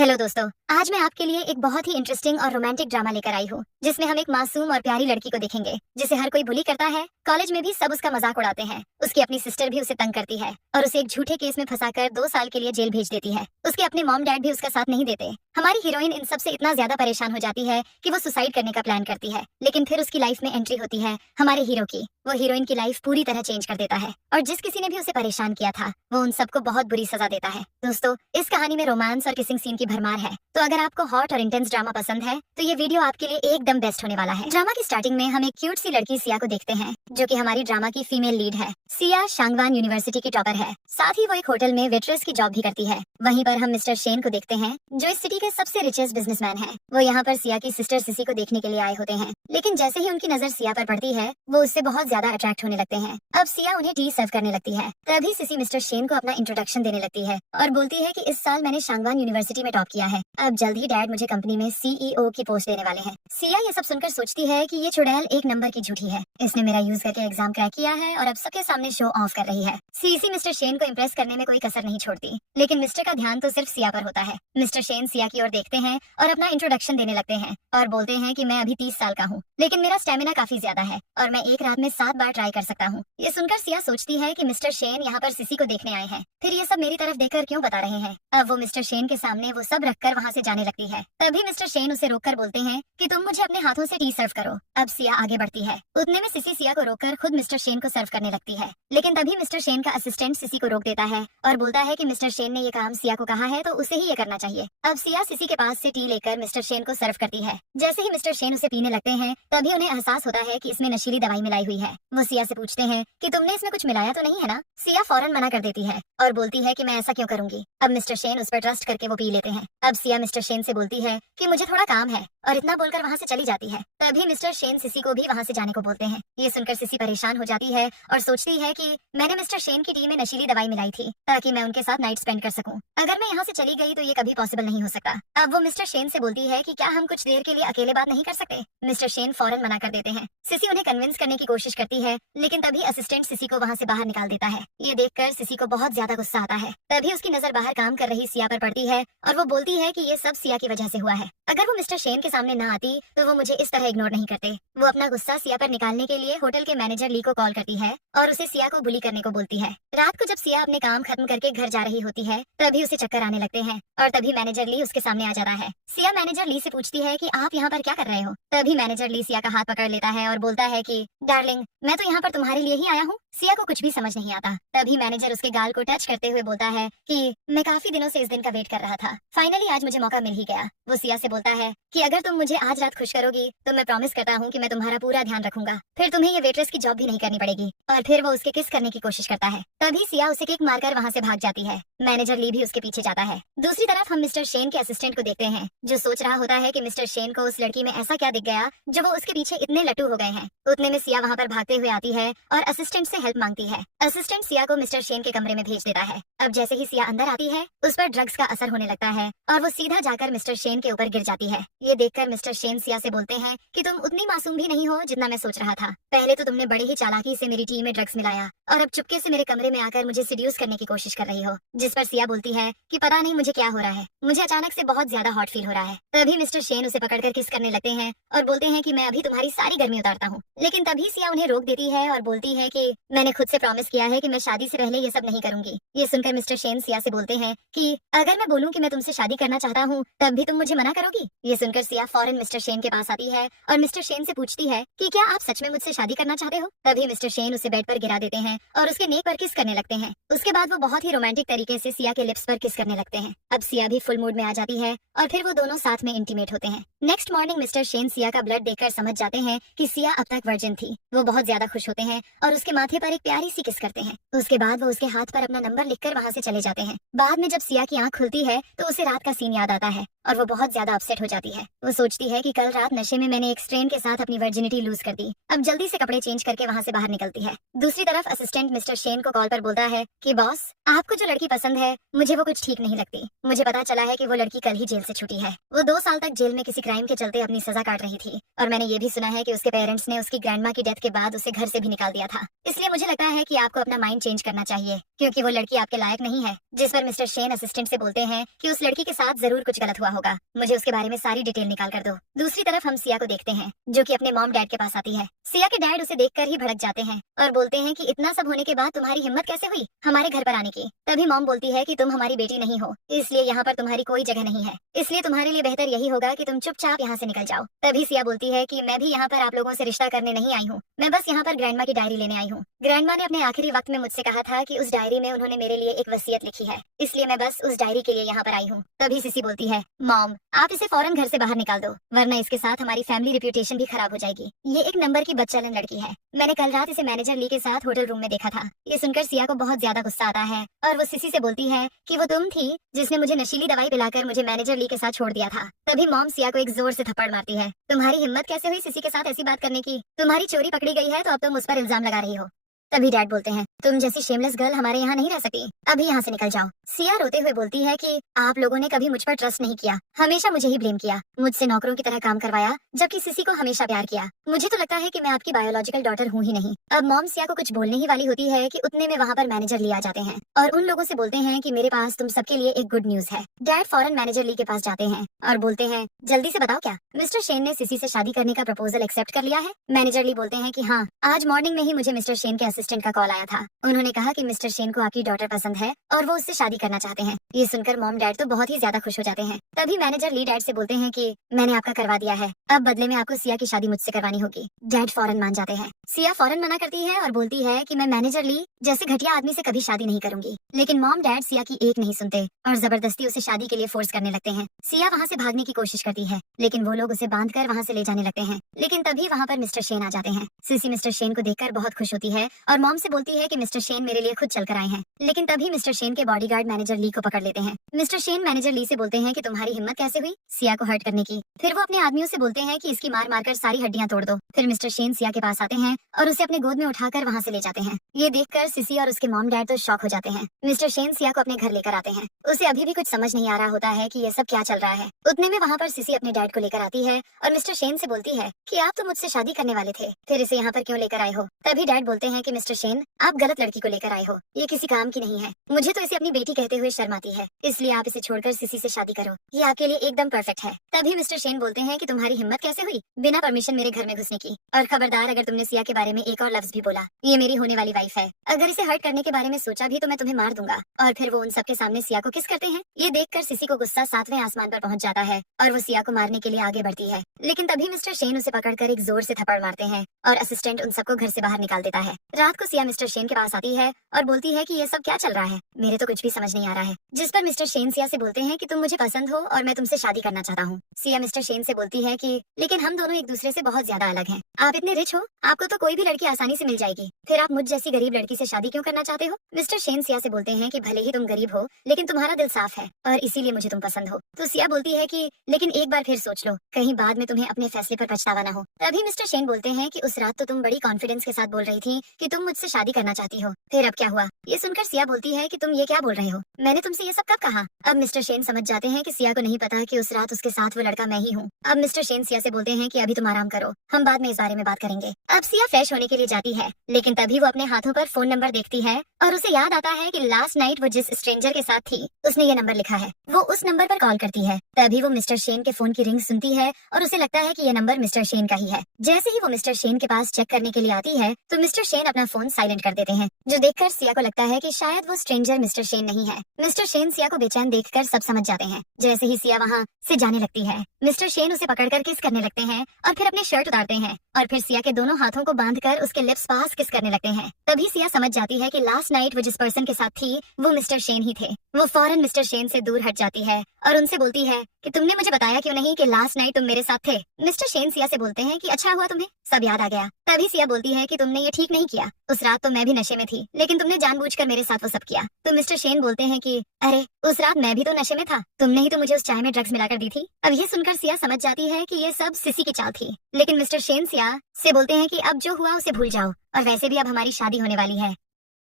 Hello दोस्तों, आज मैं आपके लिए एक बहुत ही इंटरेस्टिंग और रोमांटिक ड्रामा लेकर आई हूँ जिसमें हम एक मासूम और प्यारी लड़की को देखेंगे जिसे हर कोई बुली करता है। कॉलेज में भी सब उसका मजाक उड़ाते हैं। उसकी अपनी सिस्टर भी उसे तंग करती है और उसे एक झूठे केस में फंसाकर 2 साल के लिए जेल भेज देती है। उसके अपने मॉम डैड भी उसका साथ नहीं देते। हमारी हीरोइन इन सब से इतना ज्यादा परेशान हो जाती है कि वो सुसाइड करने का प्लान करती है, लेकिन फिर उसकी लाइफ में एंट्री होती है हमारे हीरो की। वो हीरोइन की लाइफ पूरी तरह चेंज कर देता है और जिस किसी ने भी उसे परेशान किया था वो उन सबको बहुत बुरी सजा देता है। दोस्तों, इस कहानी में रोमांस और किसिंग सीन की भरमार है, तो अगर आपको हॉट और इंटेंस ड्रामा पसंद है तो ये वीडियो आपके लिए एकदम बेस्ट होने वाला है। ड्रामा की स्टार्टिंग में हम एक क्यूट सी लड़की सिया को देखते हैं जो कि हमारी ड्रामा की फीमेल लीड है। सिया शांगवान यूनिवर्सिटी की टॉपर है, साथ ही वो एक होटल में वेट्रेस की जॉब भी करती है। वहीं पर हम मिस्टर शेन को देखते हैं जो इस सिटी के सबसे रिचेस्ट बिजनेसमैन है। वो यहाँ पर सिया की सिस्टर सिसी को देखने के लिए आए होते हैं, लेकिन जैसे ही उनकी नजर सिया पर पड़ती है वो उससे बहुत ज्यादा अट्रैक्ट होने लगते हैं। अब सिया उन्हें टी सर्व करने लगती है, तभी सिसी मिस्टर शेन को अपना इंट्रोडक्शन देने लगती है और बोलती है कि इस साल मैंने शांगवान यूनिवर्सिटी में टॉप किया है, अब जल्द ही डैड मुझे कंपनी में सीईओ की पोस्ट देने वाले हैं। सिया ये सब सुनकर सोचती है कि ये चुड़ैल एक नंबर की झूठी है, इसने मेरा यूज करके एग्जाम क्रैक किया है और अब सबके सामने शो ऑफ कर रही है। सीसी मिस्टर शेन को इम्प्रेस करने में कोई कसर नहीं छोड़ती, लेकिन मिस्टर का ध्यान तो सिर्फ सिया पर होता है। मिस्टर शेन सिया की ओर देखते हैं और अपना इंट्रोडक्शन देने लगते हैं और बोलते हैं कि मैं अभी 30 साल का हूँ, लेकिन मेरा स्टेमिना काफी ज्यादा है और मैं एक रात में 7 बार ट्राई कर सकता हूँ। ये सुनकर सिया सोचती है कि मिस्टर शेन यहाँ पर सिसी को देखने आए हैं, फिर ये सब मेरी तरफ देखकर क्यों बता रहे हैं। अब वो मिस्टर शेन के सामने वो सब रखकर वहाँ से जाने लगती है। तभी मिस्टर शेन उसे रोककर बोलते हैं कि तुम मुझे अपने हाथों से टी सर्व करो। अब सिया आगे बढ़ती है, उतने में सिसी सिया को रोककर खुद मिस्टर शेन को सर्व करने लगती है, लेकिन तभी मिस्टर शेन का असिस्टेंट सिसी को रोक देता है और बोलता है कि मिस्टर शेन ने ये काम सिया को कहा है तो उसे ही ये करना चाहिए। अब सिया सिसी के पास से टी लेकर मिस्टर शेन को सर्व करती है। जैसे ही मिस्टर शेन उसे पीने लगते हैं तभी उन्हें एहसास होता है कि इसमें नशीली दवाई मिलाई हुई है। वो सिया से पूछते हैं कि तुमने इसमें कुछ मिलाया तो नहीं है ना। सिया फौरन मना कर देती है और बोलती है कि मैं ऐसा क्यों करूंगी। अब मिस्टर शेन उस पर ट्रस्ट करके वो पी लेते हैं। अब सिया मिस्टर शेन से बोलती है कि मुझे थोड़ा काम है और इतना बोलकर वहाँ से चली जाती है। तभी मिस्टर शेन सिसी को भी वहाँ से जाने को बोलते हैं। ये सुनकर सिसी परेशान हो जाती है और सोचती है कि मैंने मिस्टर शेन की टी में नशीली दवाई मिलाई थी ताकि मैं उनके साथ नाइट स्पेंड कर सकूं। अगर मैं यहाँ से चली गई तो ये कभी पॉसिबल नहीं हो सकता। अब वो मिस्टर शेन से बोलती है कि क्या हम कुछ देर के लिए अकेले बात नहीं कर सकते। मिस्टर शेन फौरन मना कर देते हैं। सिसी उन्हें कन्विंस करने की कोशिश करती है, लेकिन तभी असिस्टेंट सिसी को वहाँ से बाहर निकाल देता है। ये देखकर सिसी को बहुत ज्यादा गुस्सा आता है। तभी उसकी नजर बाहर काम कर रही सिया पर पड़ती है और वो बोलती है कि ये सब सिया की वजह से हुआ है। अगर वो मिस्टर शेन के सामने ना आती तो वो मुझे इस तरह इग्नोर नहीं करते। वो अपना गुस्सा सिया पर निकालने के लिए होटल के मैनेजर ली को कॉल करती है और उसे सिया को बुली करने को बोलती है। रात को जब सिया अपने काम खत्म करके घर जा रही होती है तभी उसे चक्कर आने लगते हैं और तभी मैनेजर ली उसके सामने आ जाता है। सिया मैनेजर ली से पूछती है कि आप यहाँ पर क्या कर रहे हो। तभी मैनेजर ली सिया का हाथ पकड़ लेता है और बोलता है कि डार्लिंग, मैं तो यहाँ पर तुम्हारे लिए ही आया हूँ। सिया को कुछ भी समझ नहीं आता। तभी मैनेजर उसके गाल को टच करते हुए बोलता है कि मैं काफी दिनों से इस दिन का वेट कर रहा था, फाइनली आज मुझे मौका मिल ही गया। वो सिया से बोलता है कि अगर तुम मुझे आज रात खुश करोगी तो मैं प्रॉमिस करता हूँ कि मैं तुम्हारा पूरा ध्यान रखूंगा, फिर तुम्हें ये वेट्रेस की जॉब भी नहीं करनी पड़ेगी। और फिर वो उसके किस करने की कोशिश करता है। तभी सिया उसे किक मारकर वहाँ से भाग जाती है। मैनेजर ली भी उसके पीछे जाता है। दूसरी तरफ हम मिस्टर शेन के असिस्टेंट को देखते हैं जो सोच रहा होता है कि मिस्टर शेन को उस लड़की में ऐसा क्या दिख गया जो वो उसके पीछे इतने लट्टू हो गए हैं। उतने में सिया वहाँ पर भागते हुए आती है और असिस्टेंट से हेल्प मांगती है। असिस्टेंट सिया को मिस्टर शेन के कमरे में भेज देता है। अब जैसे ही सिया अंदर आती है उस पर ड्रग्स का असर होने लगता है और वो सीधा जाकर मिस्टर शेन के ऊपर गिर जाती है। ये देखकर मिस्टर शेन सिया से बोलते हैं कि तुम उतनी मासूम भी नहीं हो जितना मैं सोच रहा था। पहले तो तुमने बड़े ही चालाकी से मेरी टी में ड्रग्स मिलाया और अब चुपके से मेरे कमरे में आकर मुझे सिड्यूस करने की कोशिश कर रही हो। जिस पर सिया बोलती है कि पता नहीं मुझे क्या हो रहा है, मुझे अचानक से बहुत ज्यादा हॉट फील हो रहा है। तभी मिस्टर शेन उसे पकड़कर किस करने लगते हैं और बोलते हैं कि मैं अभी तुम्हारी सारी गर्मी उतारता हूँ। लेकिन तभी सिया उन्हें रोक देती है और बोलती है कि मैंने खुद से प्रॉमिस किया है कि मैं शादी से पहले ये सब नहीं करूंगी। ये सुनकर मिस्टर शेन सिया से बोलते हैं कि अगर मैं बोलूं कि मैं तुमसे शादी करना चाहता हूँ तब भी तुम मुझे मना करोगी। ये सुनकर सिया फौरन मिस्टर शेन के पास आती है और मिस्टर शेन से पूछती है कि क्या आप सच में मुझसे शादी करना चाहते हो। तभी मिस्टर शेन उसे बेड पर गिरा देते हैं और उसके नेक पर किस करने लगते हैं। उसके बाद वो बहुत ही रोमांटिक तरीके से सिया के लिप्स पर किस करने लगते हैं। अब सिया भी फुल मूड में आ जाती है और फिर वो दोनों साथ में इंटीमेट होते हैं। Next morning mister Shane Siya का ब्लड देखकर समझ जाते हैं कि सिया अब तक वर्जिन थी। वो बहुत ज्यादा खुश होते हैं और उसके माथे पर एक प्यारी सी किस करते हैं। उसके बाद वो उसके हाथ पर अपना नंबर लिखकर वहाँ से चले जाते हैं। बाद में जब सिया की आंख खुलती है तो उसे रात का सीन याद आता है और वो बहुत ज्यादा अपसेट हो जाती है। वो सोचती है कि कल रात नशे में मैंने एक स्ट्रेन के साथ अपनी वर्जिनिटी लूज कर दी। अब जल्दी से कपड़े चेंज करके वहाँ से बाहर निकलती है। दूसरी तरफ असिस्टेंट मिस्टर शेन को कॉल पर बोलता है कि बॉस, आपको जो लड़की पसंद है मुझे वो कुछ ठीक नहीं लगती। मुझे पता चला है कि वो लड़की कल ही जेल से छूटी है। वो 2 साल तक जेल में किसी क्राइम के चलते अपनी सजा काट रही थी और मैंने ये भी सुना है कि उसके पेरेंट्स ने उसकी ग्रैंडमा की डेथ के बाद उसे घर से भी निकाल दिया था। इसलिए मुझे लगता है कि आपको अपना माइंड चेंज करना चाहिए, क्योंकि वो लड़की आपके लायक नहीं है। जिस पर मिस्टर शेन असिस्टेंट से बोलते हैं कि उस लड़की के साथ जरूर कुछ गलत हुआ होगा, मुझे उसके बारे में सारी डिटेल निकाल कर दो। दूसरी तरफ हम सिया को देखते हैं, जो कि अपने मॉम डैड के पास आती है। सिया के डैड उसे देखकर ही भड़क जाते हैं और बोलते हैं कि इतना सब होने के बाद तुम्हारी हिम्मत कैसे हुई हमारे घर पर आने की। तभी मॉम बोलती है कि तुम हमारी बेटी नहीं हो, इसलिए यहाँ पर तुम्हारी कोई जगह नहीं है, इसलिए तुम्हारे लिए बेहतर यही होगा कि तुम चुपचाप यहाँ से निकल जाओ। तभी सिया बोलती है कि मैं भी यहाँ पर आप लोगों से रिश्ता करने नहीं आई हूँ, मैं बस यहाँ पर ग्रैंडमा की डायरी लेने आई हूँ। ग्रैंडमा ने अपने आखिरी वक्त में मुझसे कहा था कि उस डायरी में उन्होंने मेरे लिए एक वसीयत लिखी है, इसलिए मैं बस उस डायरी के लिए यहाँ पर आई हूँ। तभी सिसी बोलती है, मॉम आप इसे फौरन घर से बाहर निकाल दो, वरना इसके साथ हमारी फैमिली रिप्यूटेशन भी खराब हो जाएगी। ये एक नंबर की बदचलन लड़की है, मैंने कल रात इसे मैनेजर ली के साथ होटल रूम में देखा था। ये सुनकर सिया को बहुत ज्यादा गुस्सा आता है और वो सिसी से बोलती है कि वो तुम थी जिसने मुझे नशीली दवाई पिलाकर मुझे मैनेजर ली के साथ छोड़ दिया था। तभी मॉम सिया को एक जोर से थप्पड़ मारती है, तुम्हारी हिम्मत कैसे हुई सिसी के साथ ऐसी बात करने की, तुम्हारी चोरी पकड़ी गई है तो अब तुम उस पर इल्जाम लगा रही हो। तभी डैड बोलते हैं, तुम जैसी शेमलेस गर्ल हमारे यहाँ नहीं रह सकती, अभी यहाँ से निकल जाओ। सिया रोते हुए बोलती है कि आप लोगों ने कभी मुझ पर ट्रस्ट नहीं किया, हमेशा मुझे ही ब्लेम किया, मुझसे नौकरों की तरह काम करवाया, जबकि सिसी को हमेशा प्यार किया। मुझे तो लगता है कि मैं आपकी बायोलॉजिकल डॉटर हूँ ही नहीं। अब मॉम सिया को कुछ बोलने ही वाली होती है कि उतने में वहाँ पर मैनेजर ली आ जाते हैं और उन लोगों से बोलते हैं कि मेरे पास तुम सबके लिए एक गुड न्यूज है। डैड फौरन मैनेजर ली के पास जाते हैं और बोलते हैं, जल्दी से बताओ क्या मिस्टर शेन ने सिसी से शादी करने का प्रपोजल एक्सेप्ट कर लिया है। मैनेजर ली बोलते हैं कि हाँ, आज मॉर्निंग में ही मुझे मिस्टर शेन के असिस्टेंट का कॉल आया था, उन्होंने कहा कि मिस्टर शेन को आपकी डॉटर पसंद है और वो उससे शादी करना चाहते हैं। ये सुनकर मॉम डैड तो बहुत ही ज्यादा खुश हो जाते हैं। तभी मैनेजर ली डैड से बोलते हैं कि मैंने आपका करवा दिया है, अब बदले में आपको सिया की शादी मुझसे करवानी होगी। डैड फौरन मान जाते हैं। सिया फौरन मना करती है और बोलती है कि मैं मैनेजर ली जैसे घटिया आदमी से कभी शादी नहीं करूंगी। लेकिन मॉम डैड सिया की एक नहीं सुनते और जबरदस्ती उसे शादी के लिए फोर्स करने लगते हैं। सिया वहाँ से भागने की कोशिश करती है, लेकिन वो लोग उसे बांध कर वहाँ से ले जाने लगते हैं। लेकिन तभी वहाँ पर मिस्टर शेन आ जाते हैं। सिसी मिस्टर शेन को देखकर बहुत खुश होती है और मॉम से बोलती है कि मिस्टर शेन मेरे लिए खुद चलकर आए हैं। लेकिन तभी मिस्टर शेन के बॉडीगार्ड मैनेजर ली को पकड़ लेते हैं। मिस्टर शेन मैनेजर ली से बोलते हैं कि तुम्हारी हिम्मत कैसे हुई सिया को हर्ट करने की। फिर वो अपने आदमियों से बोलते हैं कि इसकी मार मारकर सारी हड्डियां तोड़ दो। फिर मिस्टर शेन सिया के पास आते हैं और उसे अपने गोद में उठाकर वहाँ से ले जाते हैं। ये देखकर सिसी और उसके मॉम डैड तो शॉक हो जाते हैं। मिस्टर शेन सिया को अपने घर लेकर आते हैं। उसे अभी भी कुछ समझ नहीं आ रहा होता है कि ये सब क्या चल रहा है। उतने में वहाँ पर सिसी अपने डैड को लेकर आती है और मिस्टर शेन से बोलती है कि आप तो मुझसे शादी करने वाले थे, फिर इसे यहाँ पर क्यों लेकर आए हो। तभी डैड बोलते हैं कि मिस्टर शेन आप गलत लड़की को लेकर आए हो, ये किसी काम की नहीं है, मुझे तो इसे अपनी बेटी कहते हुए शर्म आती है, इसलिए आप इसे छोड़कर सिसी से शादी करो, ये आपके लिए एकदम परफेक्ट है। तभी मिस्टर शेन बोलते हैं कि तुम्हारी हिम्मत कैसे हुई बिना परमिशन मेरे घर में घुसने की, और खबरदार अगर तुमने सिया के बारे में एक और लफ्ज भी बोला, ये मेरी होने वाली वाइफ है, अगर इसे हर्ट करने के बारे में सोचा भी तो मैं तुम्हें मार दूंगा। और फिर वो उन सबके सामने सिया को किस करते हैं। ये देखकर सिसी को गुस्सा 7वें आसमान पर पहुंच जाता है और वो सिया को मारने के लिए आगे बढ़ती है। लेकिन तभी मिस्टर शेन उसे पकड़कर एक जोर से थप्पड़ मारते हैं और असिस्टेंट उन सबको घर से बाहर निकाल देता है। रात को सिया मिस्टर शेन के पास आती है और बोलती है कि ये सब क्या चल रहा है, मेरे तो कुछ भी समझ नहीं आ रहा है। जिस पर मिस्टर शेन सिया से बोलते हैं कि तुम मुझे पसंद हो और मैं तुमसे शादी करना चाहता हूँ। सिया मिस्टर शेन से बोलती है कि लेकिन हम दोनों एक दूसरे से बहुत ज्यादा अलग हैं। आप इतने रिच हो, आपको तो कोई भी लड़की आसानी से मिल जाएगी, फिर आप मुझ जैसी गरीब लड़की से शादी क्यों करना चाहते हो। मिस्टर शेन सिया से बोलते हैं कि भले ही तुम गरीब हो लेकिन तुम्हारा दिल साफ है और इसीलिए मुझे तुम पसंद हो। तो सिया बोलती है कि लेकिन एक बार फिर सोच लो, कहीं बाद में तुम्हें अपने फैसले पर पछतावा न हो। तभी मिस्टर शेन बोलते हैं कि उस रात तो तुम बड़ी कॉन्फिडेंस के साथ बोल रही थी कि तुम मुझसे शादी करना चाहती हो, फिर अब क्या हुआ। ये सुनकर सिया बोलती है कि तुम ये क्या बोल रहे हो, मैंने तुमसे ये सब कब कहा। अब मिस्टर शेन समझ जाते हैं कि सिया को नहीं पता कि उस रात उसके साथ वो लड़का मैं ही हूँ। अब मिस्टर शेन सिया से बोलते हैं कि अभी तुम आराम करो, हम बाद में इस बारे में बात करेंगे। अब सिया फ्रेश होने के लिए जाती है, लेकिन तभी वो अपने हाथों पर फोन नंबर देखती है और उसे याद आता है कि लास्ट नाइट वो जिस स्ट्रेंजर के साथ थी उसने ये नंबर लिखा है। वो उस नंबर पर कॉल करती है। तभी वो मिस्टर शेन के फोन की रिंग सुनती है और उसे लगता है कि ये नंबर मिस्टर शेन का ही है। जैसे ही वो मिस्टर शेन के पास चेक करने के लिए आती है तो मिस्टर शेन अपना फोन साइलेंट कर देते हैं, जो देखकर सिया को लगता है कि शायद वो स्ट्रेंजर मिस्टर शेन नहीं है। मिस्टर शेन सिया को बेचैन देखकर सब समझ जाते हैं। जैसे ही सिया वहाँ से जाने लगती है, मिस्टर शेन उसे पकड़कर किस करने लगते हैं और फिर अपनी शर्ट उतारते हैं और फिर सिया के दोनों हाथों को बांधकर उसके लिप्स पास किस करने लगते हैं। तभी सिया समझ जाती है कि लास्ट नाइट वो जिस पर्सन के साथ थी वो मिस्टर शेन ही थे। वो फौरन मिस्टर शेन से दूर हट जाती है और उनसे बोलती है कि तुमने मुझे बताया क्यों नहीं कि लास्ट नाइट तुम मेरे साथ थे। मिस्टर शेन सिया से बोलते हैं कि अच्छा हुआ तुम्हें सब याद आ गया। तभी सिया बोलती है कि तुमने ये ठीक नहीं किया, उस रात तो मैं भी नशे में थी लेकिन तुमने जानबूझकर मेरे साथ वो सब किया। तो मिस्टर शेन बोलते हैं कि अरे उस रात मैं भी तो नशे में था, तुमने ही तो मुझे उस चाय में ड्रग्स मिलाकर दी थी। अब ये सुनकर सिया समझ जाती है कि ये सब सिसी की चाल थी। लेकिन मिस्टर शेन सिया से बोलते हैं कि अब जो हुआ उसे भूल जाओ और वैसे भी अब हमारी शादी होने वाली है।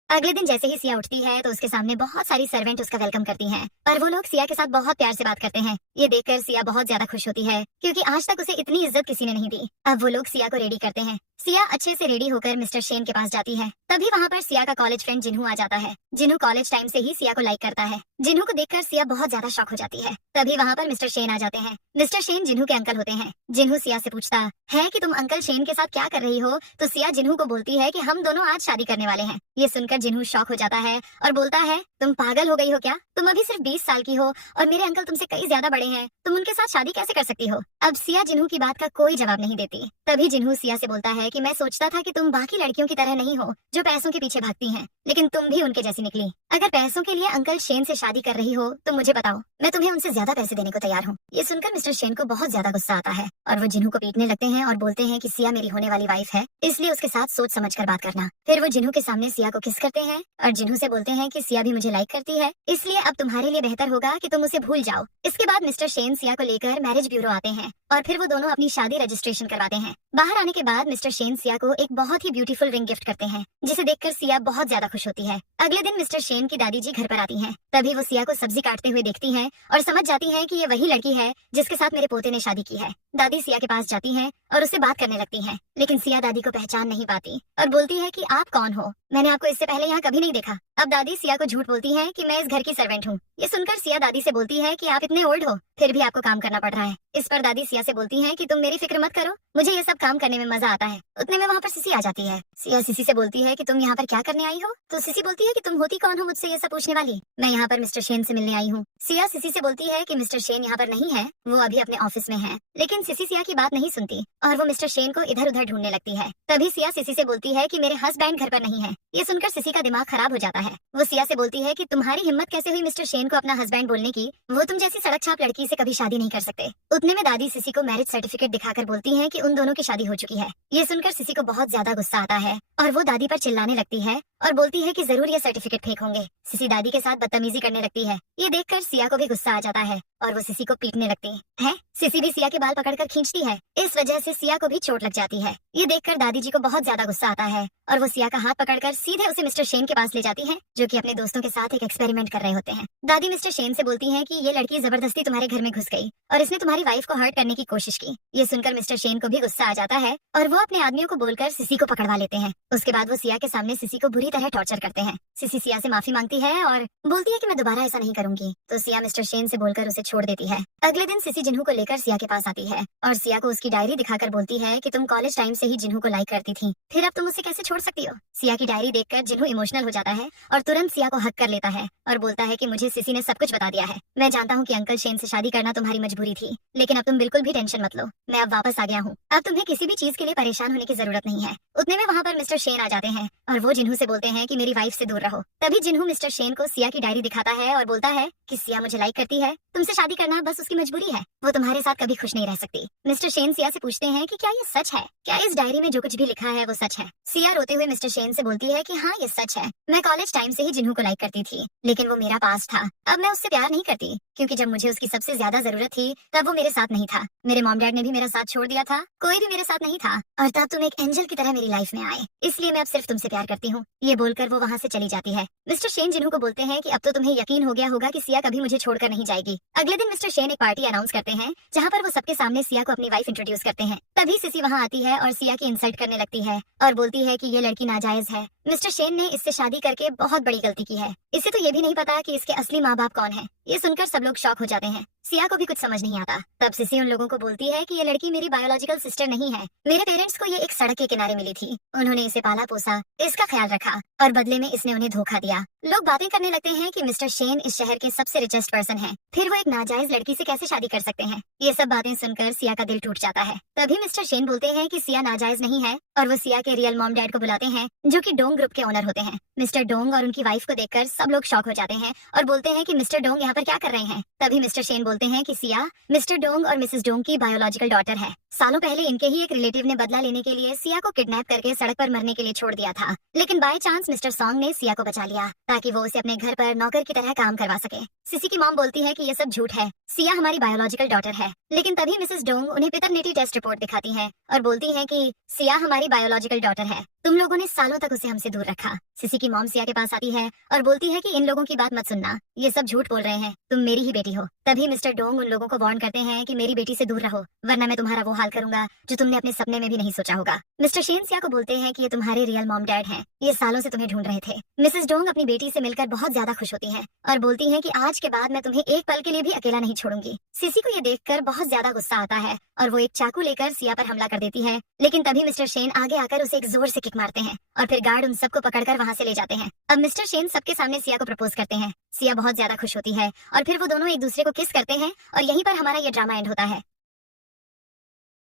अगले दिन जैसे ही सिया उठती है तो उसके सामने बहुत सारी सर्वेंट उसका वेलकम करती हैं और वो लोग सिया के साथ बहुत प्यार से बात करते हैं। ये देखकर सिया बहुत ज्यादा खुश होती है क्योंकि आज तक उसे इतनी इज्जत किसी ने नहीं दी। अब वो लोग सिया को रेडी करते हैं। सिया अच्छे से रेडी होकर मिस्टर शेन के पास जाती है। तभी वहाँ पर सिया का कॉलेज फ्रेंड जिन्हू आ जाता है। जिन्हू कॉलेज टाइम से ही सिया को लाइक करता है। जिन्हू को देखकर सिया बहुत ज्यादा शॉक हो जाती है। तभी वहाँ पर मिस्टर शेन आ जाते हैं। मिस्टर शेन जिन्हू के अंकल होते हैं। जिन्हू सिया से पूछता है कि तुम अंकल शेन के साथ क्या कर रही हो, तो सिया जिन्हू को बोलती है कि हम दोनों आज शादी करने वाले हैं। ये सुनकर जिन्हू शॉक हो जाता है और बोलता है, तुम पागल हो गई हो क्या? तुम अभी सिर्फ 20 साल की हो और मेरे अंकल तुमसे कई ज्यादा बड़े हैं। तुम उनके साथ शादी कैसे कर सकती हो? अब सिया जिन्हू की बात का कोई जवाब नहीं देती। तभी जिन्हू सिया से बोलता है कि मैं सोचता था कि तुम बाकी लड़कियों की तरह नहीं हो जो पैसों के पीछे भागती हैं, लेकिन तुम भी उनके जैसी निकली। अगर पैसों के लिए अंकल शेन से शादी कर रही हो तो मुझे बताओ, मैं तुम्हें उनसे ज्यादा पैसे देने को तैयार हूँ। ये सुनकर मिस्टर शेन को बहुत ज्यादा गुस्सा आता है और वो जिन्हू को पीटने लगते हैं और बोलते हैं कि सिया मेरी होने वाली वाइफ है, इसलिए उसके साथ सोच समझ कर बात करना। फिर वो जिन्हू के सामने सिया को किस करते हैं और जिन्हू से बोलते हैं कि सिया भी मुझे लाइक करती है, इसलिए अब तुम्हारे लिए बेहतर होगा कि तुम उसे भूल जाओ। इसके बाद मिस्टर शेन सिया को लेकर मैरिज ब्यूरो आते हैं और फिर वो दोनों अपनी शादी रजिस्ट्रेशन करवाते हैं। बाहर आने के बाद मिस्टर शेन सिया को एक बहुत ही ब्यूटीफुल रिंग गिफ्ट करते हैं, जिसे देखकर सिया बहुत ज्यादा खुश होती है। अगले दिन मिस्टर शेन की दादी जी घर पर आती हैं। तभी वो सिया को सब्जी काटते हुए देखती हैं और समझ जाती हैं कि ये वही लड़की है जिसके साथ मेरे पोते ने शादी की है। दादी सिया के पास जाती हैं और उससे बात करने लगती हैं, लेकिन सिया दादी को पहचान नहीं पाती और बोलती है कि आप कौन हो? मैंने आपको इससे पहले यहाँ कभी नहीं देखा। अब दादी सिया को झूठ बोलती है कि मैं इस घर की सर्वेंट हूँ। ये सुनकर सिया दादी से बोलती है कि आप इतने ओल्ड हो, फिर भी आपको काम करना पड़ रहा है। इस पर दादी सिया से बोलती है कि तुम मेरी फिक्र मत करो, मुझे ये सब काम करने में मजा आता है। उतने में वहाँ पर सिसी आ जाती है। सिया सिसी से बोलती है कि तुम यहाँ पर क्या करने आई हो? तो सिसी बोलती है कि तुम होती कौन हो मुझसे ये सब पूछने वाली? मैं यहाँ पर मिस्टर शेन से मिलने आई हूँ। सिया सिसी से बोलती है कि मिस्टर शेन यहाँ पर नहीं है, वो अभी अपने ऑफिस में है। लेकिन सिसी सिया की बात नहीं सुनती और वो मिस्टर शेन को इधर उधर ढूंढने लगती है। तभी सिया सिसी से बोलती है कि मेरे हस्बैंड घर पर नहीं है। ये सुनकर सिसी का दिमाग खराब हो जाता है। वो सिया से बोलती है कि तुम्हारी हिम्मत कैसे हुई मिस्टर शेन को अपना हस्बैंड बोलने की? वो तुम जैसी सड़क छाप लड़की से कभी शादी नहीं कर सकते। उतने में दादी सिसी को मैरिज सर्टिफिकेट दिखाकर बोलती है कि उन दोनों की शादी हो चुकी है। ये सुनकर सिसी को बहुत ज्यादा गुस्सा आता है और वो दादी पर चिल्लाने लगती है और बोलती है कि जरूर ये सर्टिफिकेट फेंक होंगे। सिसी दादी के साथ बदतमीजी करने लगती है। ये देखकर सिया को भी गुस्सा आ जाता है और वो सिसी को पीटने लगती है। सिसी भी सिया के बाल पकड़कर खींचती है। इस वजह से सिया को भी चोट लग जाती है। ये देखकर दादी जी को बहुत ज्यादा गुस्सा आता है और वो सिया का हाथ पकड़कर सीधे उसे मिस्टर शेन के पास ले जाती है, जो कि अपने दोस्तों के साथ एक एक्सपेरिमेंट कर रहे होते हैं। दादी मिस्टर शेन से बोलती है कि ये लड़की जबरदस्ती तुम्हारे घर में घुस गई और इसने तुम्हारी वाइफ को हर्ट करने की कोशिश की। ये सुनकर मिस्टर शेन को भी गुस्सा आ जाता है और वो अपने आदमियों को बोलकर सिसी को पकड़वा लेते हैं। उसके बाद वो सिया के सामने सिसी को बुरी तरह टॉर्चर करते हैं। सिसी सिया से माफी मांगती है और बोलती है कि मैं दोबारा ऐसा नहीं करूंगी। तो सिया मिस्टर शेन से बोलकर उसे छोड़ देती है। अगले दिन सिसी जिन्हू को लेकर सिया के पास आती है और सिया को उसकी डायरी दिखाकर बोलती है कि तुम कॉलेज टाइम से ही जिन्हू को लाइक करती थी, फिर अब तुम उसे कैसे छोड़ सकती हो? सिया की डायरी देखकर जिन्हू इमोशनल हो जाता है और तुरंत सिया को हक कर लेता है और बोलता है कि मुझे सिसी ने सब कुछ बता दिया है। मैं जानता हूँ कि अंकल शेन से शादी करना तुम्हारी मजबूरी थी, लेकिन अब तुम बिल्कुल भी टेंशन मत लो, मैं अब वापस आ गया हूँ। अब तुम्हें किसी भी चीज के लिए परेशान होने की जरूरत नहीं है। उतने में वहाँ पर मिस्टर शेन आ जाते हैं और वो जिन्हू से बोलते हैं कि मेरी वाइफ से दूर रहो। तभी जिन्हू मिस्टर शेन को सिया की डायरी दिखाता है और बोलता है कि सिया मुझे लाइक करती है, तुमसे शादी करना बस उसकी मजबूरी है, वो तुम्हारे साथ कभी खुश नहीं रह सकती। मिस्टर शेन सिया से पूछते हैं कि क्या ये सच है? क्या इस डायरी में जो कुछ भी लिखा है वो सच है? सिया रोते हुए मिस्टर शेन से बोलती है कि हाँ ये सच है, मैं कॉलेज टाइम से ही जिन्हू को लाइक करती थी, लेकिन वो मेरा पास था। अब मैं उससे प्यार नहीं करती, क्योंकि जब मुझे उसकी सबसे ज्यादा जरूरत थी तब वो मेरे साथ नहीं था। मेरे मॉम डैड ने भी मेरा साथ छोड़ दिया था, कोई भी मेरे साथ नहीं था, और तब तुम एक एंजल की तरह मेरी लाइफ में आए, इसलिए मैं अब सिर्फ तुमसे प्यार करती हूँ। ये बोलकर वो वहाँ से चली जाती है। मिस्टर शेन जिन्हू को बोलते हैं कि अब तो तुम्हें यकीन हो गया होगा कि सिया कभी मुझे छोड़कर नहीं जाएगी। अगले दिन मिस्टर शेन एक पार्टी अनाउंस करते हैं जहाँ पर वो सबके सामने सिया को अपनी वाइफ इंट्रोड्यूस करते हैं। तभी सिसी वहाँ आती है और सिया की इंसल्ट करने लगती है और बोलती है कि ये लड़की नाजायज है। मिस्टर शेन ने इससे शादी करके बहुत बड़ी गलती की है, इसे तो ये भी नहीं पता कि इसके असली माँ बाप कौन है। ये सुनकर सब लोग शॉक हो जाते हैं। सिया को भी कुछ समझ नहीं आता। तब सिसी उन लोगों को बोलती है कि ये लड़की मेरी बायोलॉजिकल सिस्टर नहीं है, मेरे पेरेंट्स को ये एक सड़क के किनारे मिली थी, उन्होंने इसे पाला पोसा, इसका ख्याल रखा और बदले में इसने उन्हें धोखा दिया। लोग बातें करने लगते हैं कि मिस्टर शेन इस शहर के सबसे रिचेस्ट पर्सन है, फिर वो एक नाजायज लड़की से कैसे शादी कर सकते हैं। ये सब बातें सुनकर सिया का दिल टूट जाता है। तभी मिस्टर शेन बोलते हैं कि सिया नाजायज नहीं है और वो सिया के रियल मॉम डैड को बुलाते हैं, जो कि डोंग ग्रुप के ओनर होते हैं। मिस्टर डोंग और उनकी वाइफ को देखकर सब लोग शॉक हो जाते हैं और बोलते हैं कि मिस्टर डोंग यहाँ पर क्या कर रहे हैं। तभी मिस्टर शेन बोलते हैं कि सिया मिस्टर डोंग और मिसेस डोंग की बायोलॉजिकल डॉटर है। सालों पहले इनके ही एक रिलेटिव ने बदला लेने के लिए सिया को किडनैप करके सड़क पर मरने के लिए छोड़ दिया था, लेकिन बाय चांस मिस्टर सॉन्ग ने सिया को बचा लिया ताकि वो उसे अपने घर पर नौकर की तरह काम करवा सके। सिसी की मॉम बोलती है कि ये सब झूठ है, सिया हमारी बायोलॉजिकल डॉटर है। लेकिन तभी मिसेस डोंग उन्हें पैटर्निटी टेस्ट रिपोर्ट दिखाती है और बोलती है कि सिया हमारी बायोलॉजिकल डॉटर है, तुम लोगों ने सालों तक उसे हमसे दूर रखा। सिसी की मॉम सिया के पास आती है और बोलती है कि इन लोगों की बात मत सुनना, ये सब झूठ बोल रहे हैं, तुम मेरी ही बेटी हो। तभी मिस्टर मिस्टर डोंग उन लोगों को वार्न करते हैं कि मेरी बेटी से दूर रहो, वरना मैं तुम्हारा वो हाल करूंगा जो तुमने अपने सपने में भी नहीं सोचा होगा। मिस्टर शेन सिया को बोलते हैं कि ये तुम्हारे रियल मॉम डैड हैं, ये सालों से तुम्हें ढूंढ रहे थे। मिसेस डोंग अपनी बेटी से मिलकर बहुत ज्यादा खुश होती हैं और बोलती हैं कि आज के बाद मैं तुम्हें एक पल के लिए भी अकेला नहीं छोड़ूंगी। सीसी को ये देखकर बहुत ज्यादा गुस्सा आता है और वो एक चाकू लेकर सिया पर हमला कर देती है, लेकिन तभी मिस्टर शेन आगे आकर उसे एक जोर से किक मारते हैं और फिर गार्ड उन सबको पकड़कर वहां से ले जाते हैं। अब मिस्टर शेन सबके सामने सिया को प्रपोज करते हैं। सिया बहुत ज्यादा खुश होती है और फिर वो दोनों एक दूसरे को किस करते हैं और यहीं पर हमारा ये ड्रामा एंड होता है।